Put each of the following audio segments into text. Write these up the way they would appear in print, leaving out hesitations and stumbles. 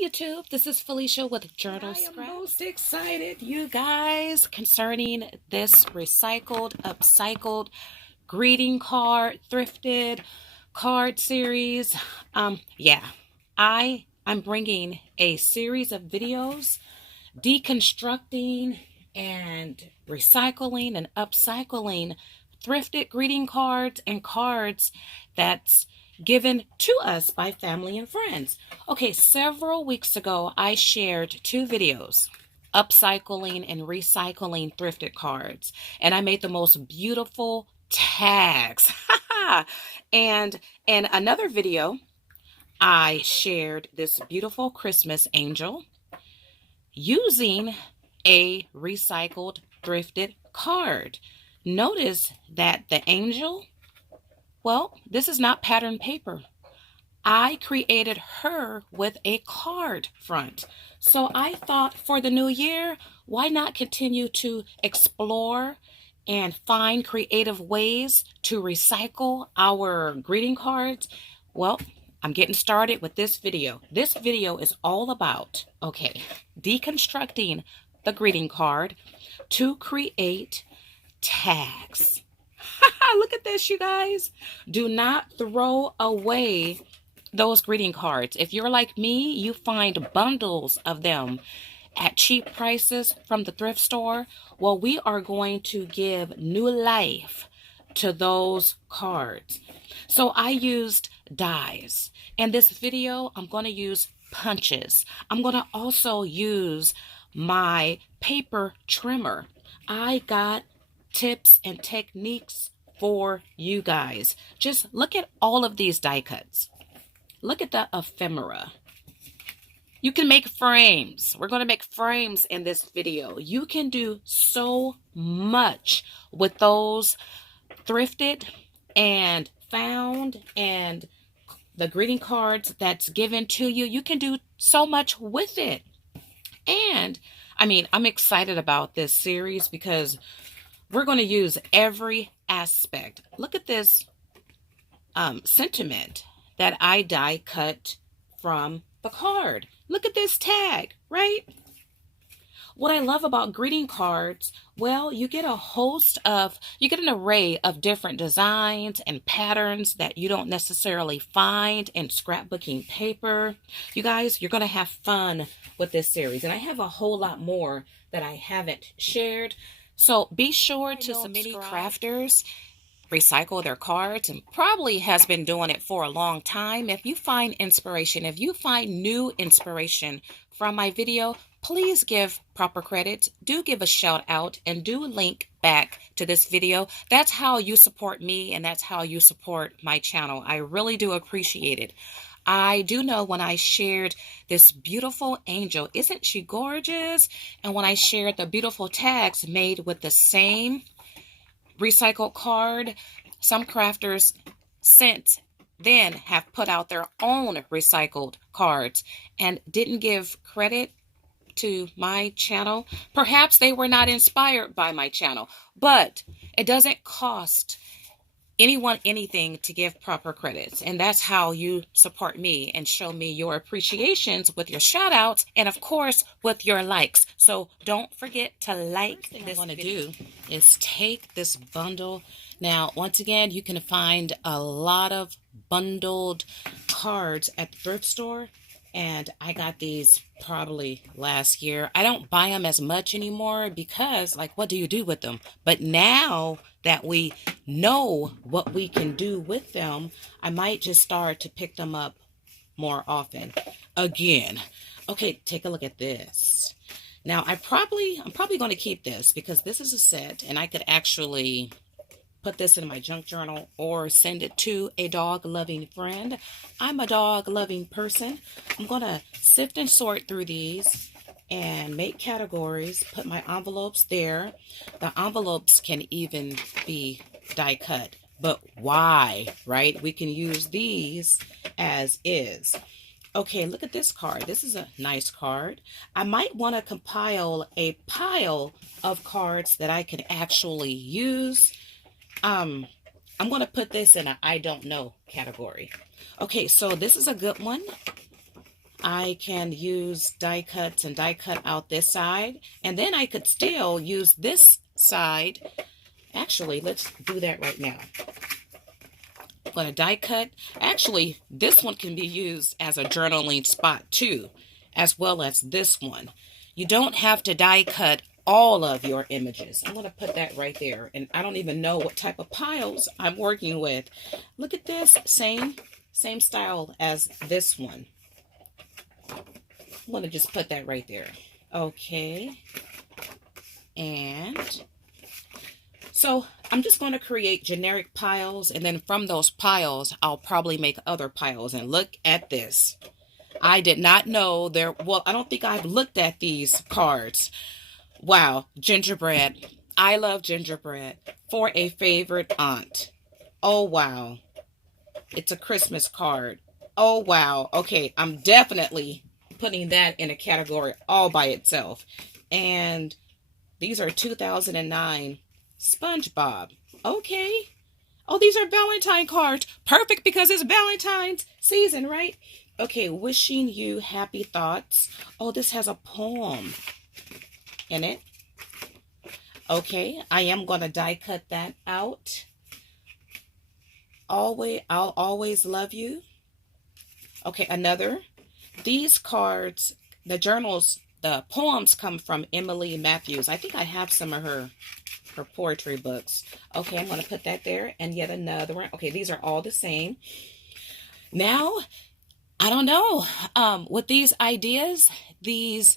YouTube. This is Felicia with Journal Scrap. I am most excited, you guys, concerning this recycled, upcycled greeting card, thrifted card series. Yeah, I'm bringing a series of videos deconstructing and recycling and upcycling thrifted greeting cards and cards that's given to us by family and friends. Okay, several weeks ago, I shared two videos upcycling and recycling thrifted cards, and I made the most beautiful tags. and in another video, I shared this beautiful Christmas angel using a recycled thrifted card. Notice that the angel, well, this is not pattern paper. I created her with a card front. So I thought for the new year, why not continue to explore and find creative ways to recycle our greeting cards? Well, I'm getting started with this video. This video is all about, deconstructing the greeting card to create tags. Look at this, you guys. Do not throw away those greeting cards. If you're like me, you find bundles of them at cheap prices from the thrift store. Well, we are going to give new life to those cards. So I used dies. In this video, I'm going to use punches. I'm going to also use my paper trimmer. I got tips and techniques for you guys. Just look at all of these die cuts. Look at the ephemera. You can make frames. We're going to make frames in this video. You can do so much with those thrifted and found and the greeting cards that's given to you. You can do so much with it. And I'm excited about this series because we're going to use every aspect. Look at this sentiment that I die cut from the card. Look at this tag, right? What I love about greeting cards, well, you get an array of different designs and patterns that you don't necessarily find in scrapbooking paper. You guys, you're going to have fun with this series. And I have a whole lot more that I haven't shared. So be sure to subscribe. Many crafters recycle their cards and probably has been doing it for a long time. If you find inspiration, if you find new inspiration from my video, please give proper credits. Do give a shout out and do link back to this video. That's how you support me and that's how you support my channel. I really do appreciate it. I do know when I shared this beautiful angel, isn't she gorgeous? And when I shared the beautiful tags made with the same recycled card, some crafters since then have put out their own recycled cards and didn't give credit to my channel. Perhaps they were not inspired by my channel, but it doesn't cost anyone anything to give proper credits. And that's how you support me and show me your appreciations with your shout outs and of course with your likes. So don't forget to like this. What I want to do is take this bundle. Now, once again, you can find a lot of bundled cards at the thrift store. And I got these probably last year. I don't buy them as much anymore because, what do you do with them? But now that we know what we can do with them, I might just start to pick them up more often again. Okay, take a look at this. Now, I'm probably going to keep this because this is a set and I could actually put this in my junk journal or send it to a dog-loving friend. I'm a dog-loving person. I'm going to sift and sort through these and make categories, put my envelopes there. The envelopes can even be die cut, but why, right? We can use these as is. Okay, look at this card. This is a nice card. I might want to compile a pile of cards that I can actually use. I'm going to put this in a I don't know category. Okay, so this is a good one. I can use die cuts and die cut out this side, and then I could still use this side. Actually, let's do that right now. I'm going to die cut. Actually, this one can be used as a journaling spot too, as well as this one. You don't have to die cut all of your images. I'm going to put that right there. And I don't even know what type of piles I'm working with. Look at this, same style as this one. I'm going to just put that right there. Okay. And so I'm just going to create generic piles, and then from those piles, I'll probably make other piles. And look at this. I did not know there, well, I don't think I've looked at these cards. Wow, gingerbread. I love gingerbread. For a favorite aunt. Oh, wow. It's a Christmas card. Oh, wow. Okay, I'm definitely putting that in a category all by itself. And these are 2009 SpongeBob. Okay. Oh, these are Valentine cards. Perfect, because it's Valentine's season, right? Okay, wishing you happy thoughts. Oh, this has a poem in it. Okay, I am going to die cut that out. I'll always love you. Okay, another. These cards, the journals, the poems come from Emily Matthews. I think I have some of her poetry books. Okay, I'm going to put that there. And yet another one. Okay, these are all the same. Now, I don't know. With these ideas, these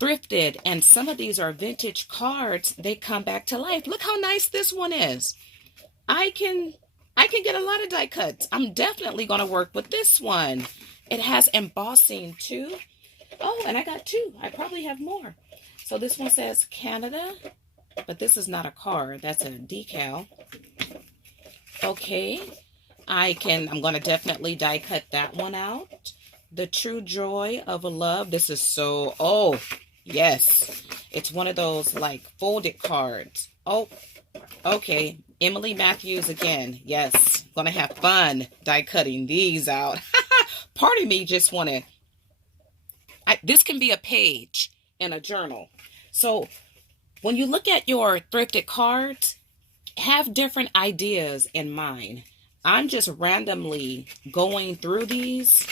thrifted, and some of these are vintage cards, they come back to life. Look how nice this one is. I can get a lot of die cuts. I'm definitely going to work with this one. It has embossing too. Oh, and I got two. I probably have more. So this one says Canada, but this is not a card. That's a decal. Okay. I'm going to definitely die cut that one out. The True Joy of a Love. This is so, oh, yes. It's one of those like folded cards. Oh, okay. Emily Matthews again. Yes. Going to have fun die cutting these out. Part of me just want to, this can be a page in a journal. So when you look at your thrifted cards, have different ideas in mind. I'm just randomly going through these.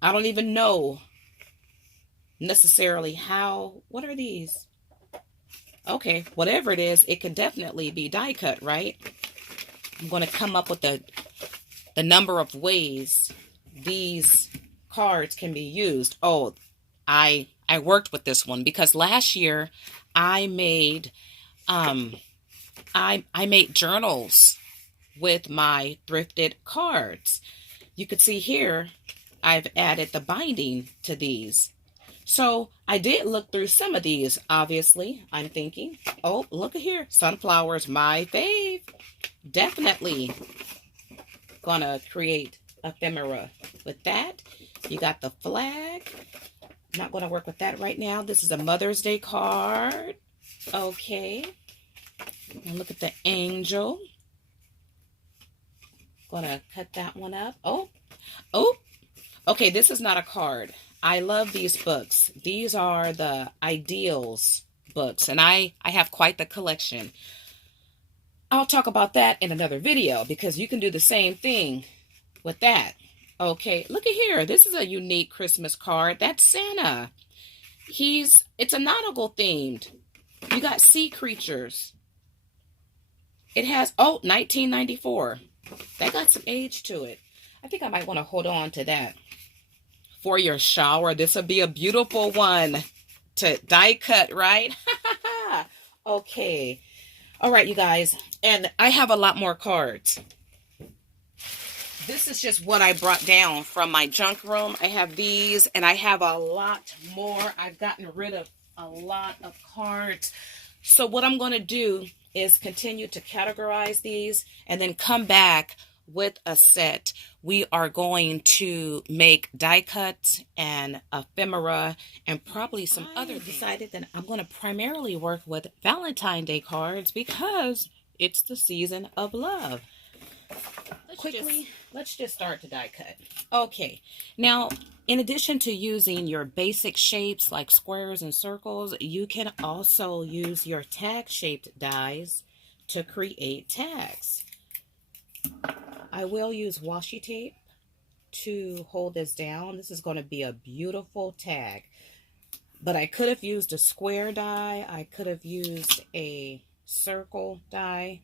I don't even know necessarily how, what are these? Okay, whatever it is, it could definitely be die cut, right? I'm going to come up with the number of ways these cards can be used. Oh, I worked with this one because last year I made I made journals with my thrifted cards. You could see here I've added the binding to these. So I did look through some of these, obviously. I'm thinking, oh, look at here. Sunflowers, my fave. Definitely gonna create ephemera with that. You got the flag. Not gonna work with that right now. This is a Mother's Day card. Okay. And look at the angel. Gonna cut that one up. Oh. Okay, this is not a card. I love these books. These are the Ideals books, and I have quite the collection. I'll talk about that in another video because you can do the same thing with that. Okay, look at here. This is a unique Christmas card. That's Santa. It's a nautical themed. You got sea creatures. It has, 1994. That got some age to it. I think I might want to hold on to that. For your shower, this would be a beautiful one to die cut, right? Okay. All right, you guys. And I have a lot more cards. This is just what I brought down from my junk room. I have these, and I have a lot more. I've gotten rid of a lot of cards. So what I'm going to do is continue to categorize these and then come back with a set. We are going to make die cuts and ephemera and probably some other things. I decided that I'm going to primarily work with Valentine's Day cards because it's the season of love. Let's just start the die cut. Okay, now in addition to using your basic shapes like squares and circles, you can also use your tag shaped dies to create tags. I will use washi tape to hold this down. This is going to be a beautiful tag, but I could have used a square die. I could have used a circle die.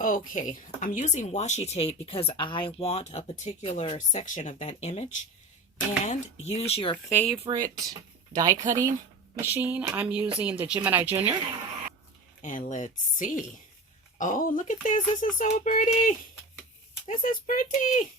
Okay, I'm using washi tape because I want a particular section of that image. And use your favorite die cutting machine. I'm using the Gemini Junior. And let's see. Oh, look at this. This is so pretty. This is pretty.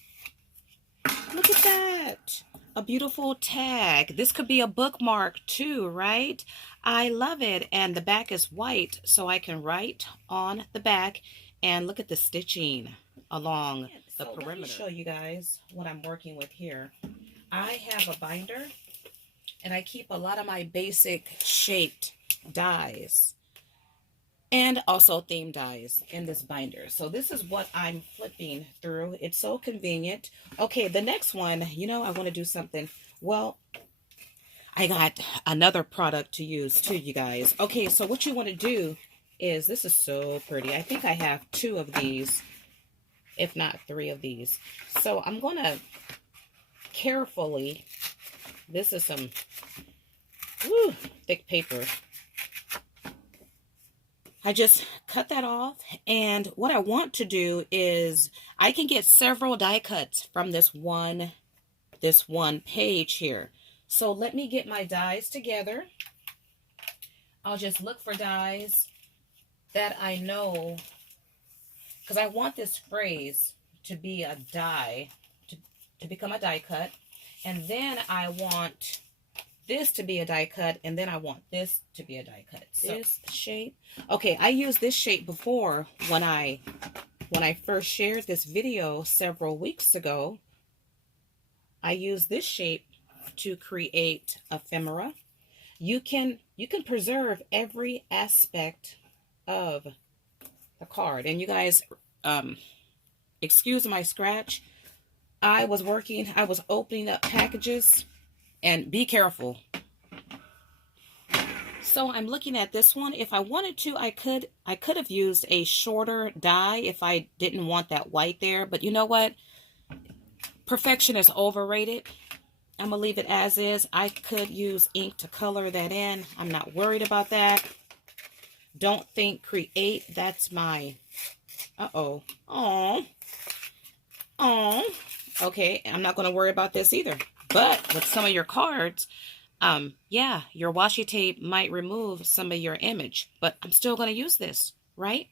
Look at that. A beautiful tag. This could be a bookmark too, right? I love it. And the back is white, so I can write on the back. And look at the stitching along the perimeter. Let me show you guys what I'm working with here. I have a binder, and I keep a lot of my basic shaped dies and also theme dies in this binder. So this is what I'm flipping through. It's so convenient. Okay, the next one, you know, I want to do something. Well, I got another product to use too, you guys. Okay, so what you want to do is, this is so pretty. I think I have 2 of these, if not 3 of these. So I'm going to carefully, this is some thick paper. I just cut that off, and what I want to do is I can get several die cuts from this one page here. So let me get my dies together. I'll just look for dies that I know, because I want this phrase to be a die, to become a die cut, and then I want this to be a die cut, and then I want this to be a die cut. So, this shape. Okay, I used this shape before when I first shared this video several weeks ago. I used this shape to create ephemera. You can preserve every aspect of the card. And you guys, excuse my scratch. I was opening up packages, and be careful. So I'm looking at this one. If I wanted to, I could have used a shorter die if I didn't want that white there. But you know what? Perfection is overrated. I'm going to leave it as is. I could use ink to color that in. I'm not worried about that. Don't think create. That's my... Uh-oh. Oh. Okay, I'm not going to worry about this either. But with some of your cards, yeah, your washi tape might remove some of your image. But I'm still going to use this, right?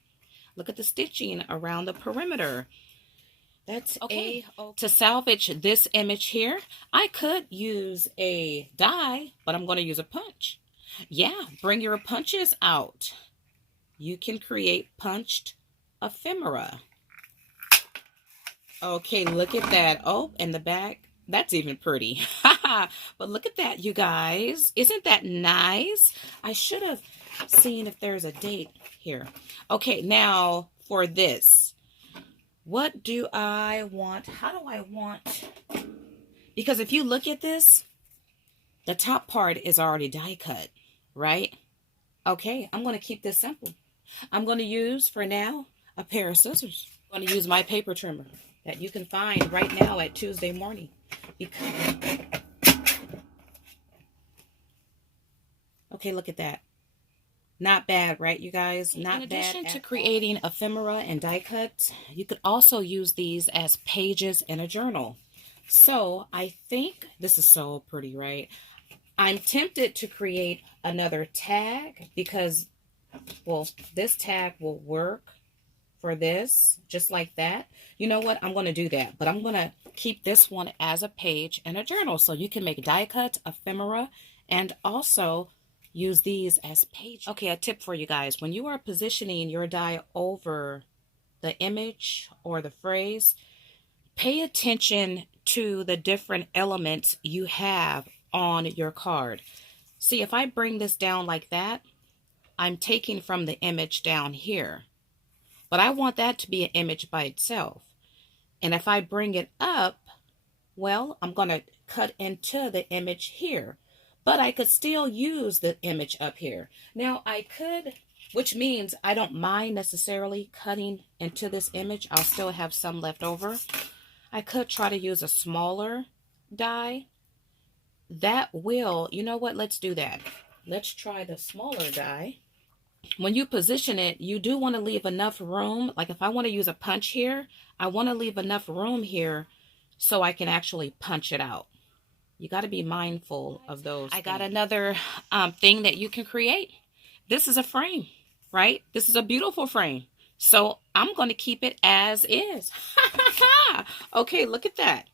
Look at the stitching around the perimeter. That's okay. To salvage this image here, I could use a die, but I'm going to use a punch. Yeah, bring your punches out. You can create punched ephemera. Okay, look at that. Oh, and the back, that's even pretty. But look at that, you guys. Isn't that nice? I should have seen if there's a date here. Okay, now for this. What do I want? How do I want? Because if you look at this, the top part is already die cut, right? Okay, I'm going to keep this simple. I'm going to use, for now, a pair of scissors. I'm going to use my paper trimmer that you can find right now at Tuesday Morning. Okay, look at that. Not bad, right, you guys? Not bad. In addition to creating ephemera and die cuts, you could also use these as pages in a journal. So I think this is so pretty, right? I'm tempted to create another tag because, well, this tag will work for this, just like that. You know what? I'm going to do that, but I'm going to keep this one as a page in a journal. So you can make die cuts, ephemera, and also use these as pages. Okay, a tip for you guys. When you are positioning your die over the image or the phrase, pay attention to the different elements you have on your card. See, if I bring this down like that, I'm taking from the image down here. But I want that to be an image by itself. And if I bring it up, well, I'm going to cut into the image here. But I could still use the image up here. Now I could, which means I don't mind necessarily cutting into this image. I'll still have some left over. I could try to use a smaller die. That will, you know what, let's do that. Let's try the smaller die. When you position it, you do want to leave enough room. Like if I want to use a punch here, I want to leave enough room here so I can actually punch it out. You got to be mindful of those. I got another thing that you can create. This is a frame, right? This is a beautiful frame. So I'm going to keep it as is. Okay, look at that.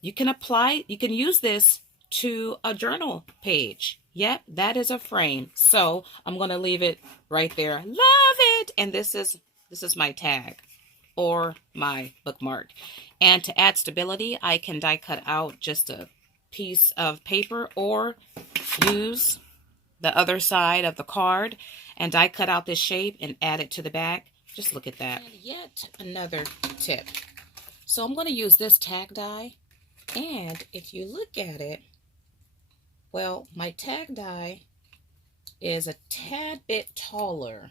You can use this to a journal page. Yep, that is a frame. So I'm going to leave it right there. Love it. And this is my tag or my bookmark. And to add stability, I can die cut out just a piece of paper or use the other side of the card and die cut out this shape and add it to the back. Just look at that. And yet another tip. So I'm going to use this tag die. And if you look at it, well, my tag die is a tad bit taller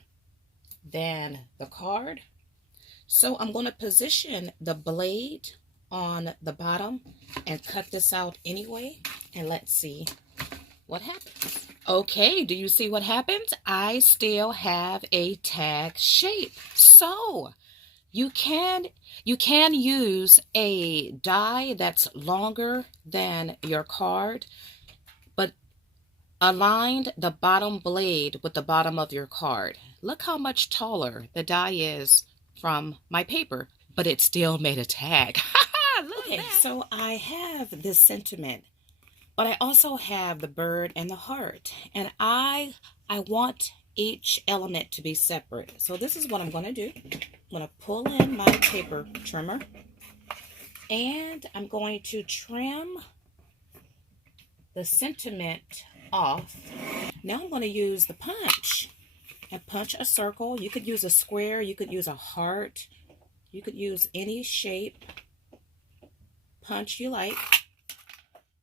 than the card. So I'm going to position the blade on the bottom and cut this out anyway. And let's see what happens. Okay, do you see what happens? I still have a tag shape. So you can use a die that's longer than your card, but aligned the bottom blade with the bottom of your card. Look how much taller the die is from my paper, but it still made a tag. Okay, so I have this sentiment, but I also have the bird and the heart, and I want each element to be separate. So this is what I'm going to do. I'm going to pull in my paper trimmer, and I'm going to trim the sentiment off. Now I'm going to use the punch and punch a circle. You could use a square, you could use a heart, you could use any shape punch you like.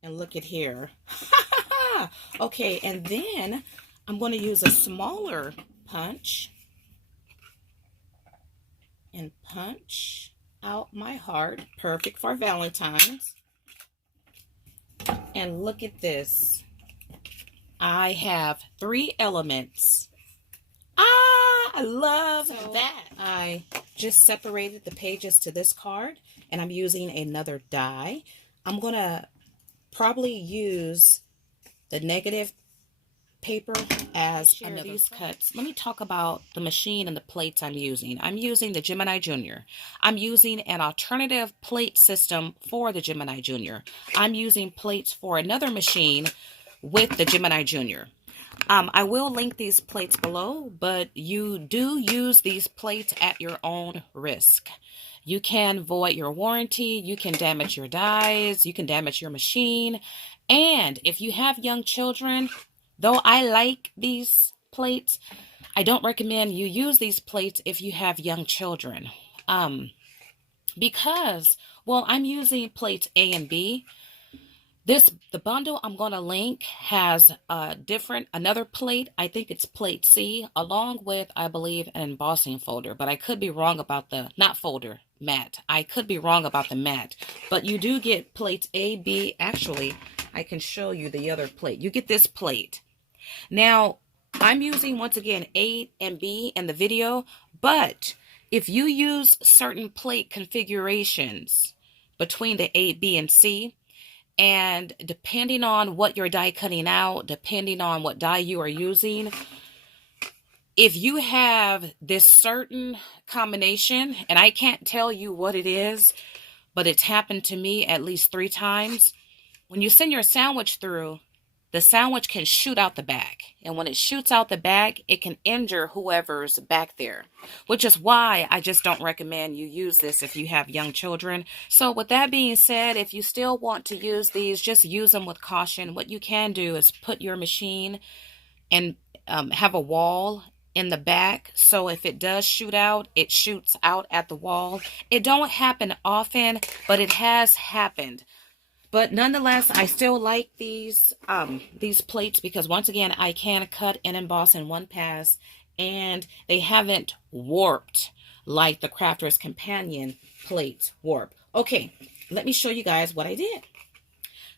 And look at here. Okay, and then I'm going to use a smaller punch and punch out my heart. Perfect for Valentine's. And look at this. I have 3 elements. I love that. I just separated the pages to this card, and I'm using another die. I'm going to probably use the negative paper as another these cuts. Let me talk about the machine and the plates I'm using. I'm using the Gemini Junior. I'm using an alternative plate system for the Gemini Junior. I'm using plates for another machine with the Gemini Junior. I will link these plates below, but you do use these plates at your own risk. You can void your warranty, you can damage your dies, you can damage your machine. And if you have young children, though I like these plates, I don't recommend you use these plates if you have young children. Because, well, I'm using plates A and B. The bundle I'm going to link has another plate. I think it's plate C, along with, I believe, an embossing folder. But I could be wrong about mat. I could be wrong about the mat. But you do get plates A, B. Actually, I can show you the other plate. You get this plate. Now, I'm using, once again, A and B in the video. But if you use certain plate configurations between the A, B, and C, and depending on what you're die cutting out, depending on what die you are using, if you have this certain combination, and I can't tell you what it is, but it's happened to me at least 3 times. When you send your sandwich through, the sandwich can shoot out the back. And when it shoots out the back, it can injure whoever's back there, which is why I just don't recommend you use this if you have young children. So with that being said, if you still want to use these, just use them with caution. What you can do is put your machine and have a wall in the back, so if it does shoot out, it shoots out at the wall. It don't happen often, but it has happened. But nonetheless, I still like these plates because once again, I can cut and emboss in one pass, and they haven't warped like the Crafter's Companion plates warp. Okay, let me show you guys what I did.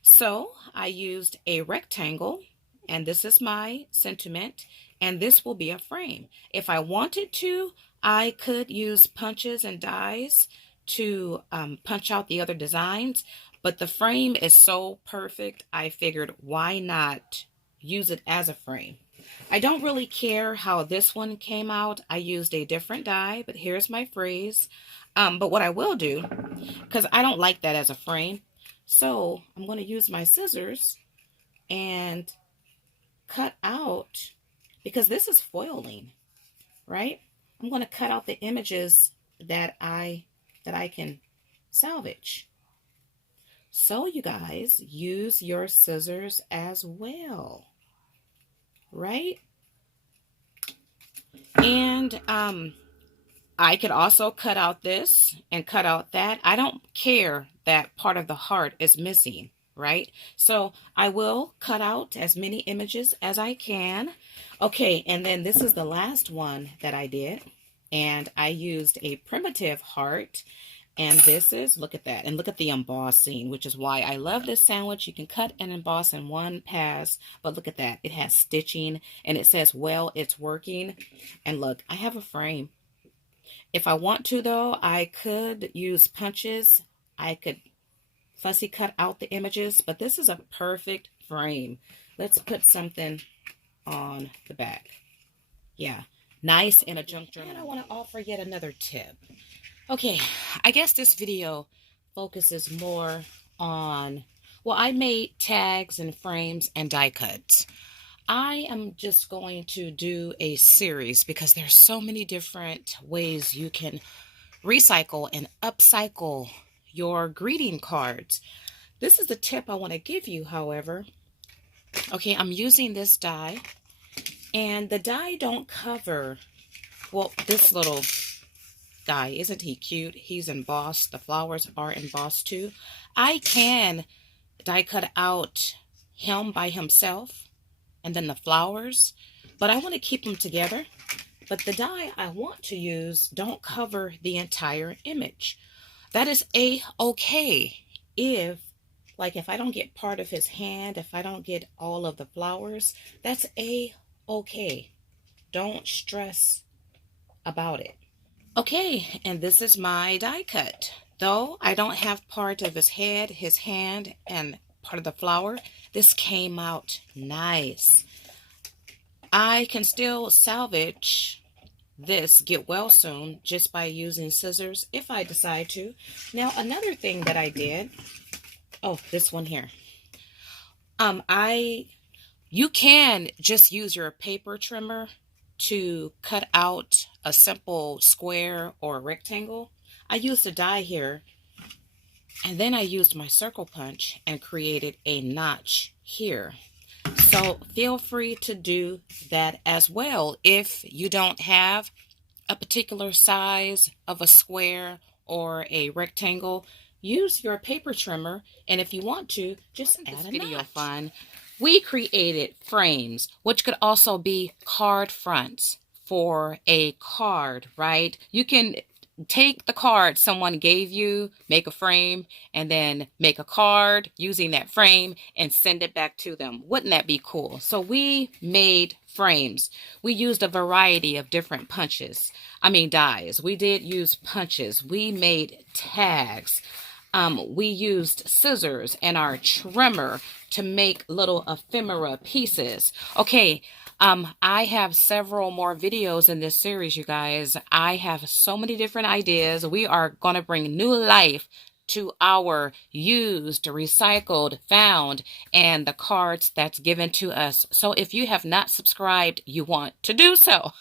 So I used a rectangle, and this is my sentiment, and this will be a frame. If I wanted to, I could use punches and dies to punch out the other designs, but the frame is so perfect, I figured why not use it as a frame. I don't really care how this one came out. I used a different die, but here's my phrase. But what I will do, because I don't like that as a frame, so I'm going to use my scissors and cut out, because this is foiling, right? I'm going to cut out the images that I can salvage. So you guys, use your scissors as well, right? And I could also cut out this and cut out that. I don't care that part of the heart is missing, right? So I will cut out as many images as I can. Okay, and then this is the last one that I did. And I used a primitive heart. And this is, look at that. And look at the embossing, which is why I love this sandwich. You can cut and emboss in one pass. But look at that. It has stitching. And it says, well, it's working. And look, I have a frame. If I want to, though, I could use punches. I could fussy cut out the images, but this is a perfect frame. Let's put something on the back. Yeah, nice in a junk journal. And I want to offer yet another tip. Okay, I guess this video focuses more on, well, I made tags and frames and die cuts. I am just going to do a series because there's so many different ways you can recycle and upcycle your greeting cards. This is the tip I want to give you, however. Okay, I'm using this die, and the die don't cover, well, this little guy, isn't he cute? He's embossed. The flowers are embossed too. I can die cut out him by himself and then the flowers, but I want to keep them together. But the die I want to use don't cover the entire image. That is a-okay if, like, if I don't get part of his hand, if I don't get all of the flowers, that's a-okay. Don't stress about it. Okay, and this is my die cut. Though I don't have part of his head, his hand, and part of the flower, this came out nice. I can still salvage this get well soon just by using scissors if I decide to. Now, another thing that I did, oh, this one here. You can just use your paper trimmer to cut out a simple square or rectangle. I used a die here, and then I used my circle punch and created a notch here. So feel free to do that as well. If you don't have a particular size of a square or a rectangle, use your paper trimmer, and if you want to, just add a video fun. We created frames, which could also be card fronts for a card, right? You can take the card someone gave you, make a frame, and then make a card using that frame and send it back to them. Wouldn't that be cool? So we made frames. We used a variety of different dies. We did use punches. We made tags. We used scissors and our trimmer to make little ephemera pieces. Okay, I have several more videos in this series, you guys. I have so many different ideas. We are going to bring new life to our used, recycled, found, and the cards that's given to us. So if you have not subscribed, you want to do so.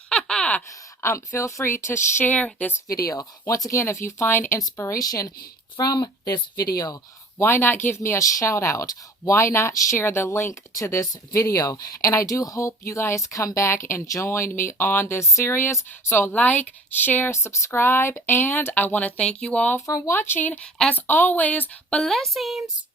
Feel free to share this video. Once again, if you find inspiration from this video, Why not give me a shout out? Why not share the link to this video? And I do hope you guys come back and join me on this series. So like, share, subscribe, and I want to thank you all for watching. As always, blessings.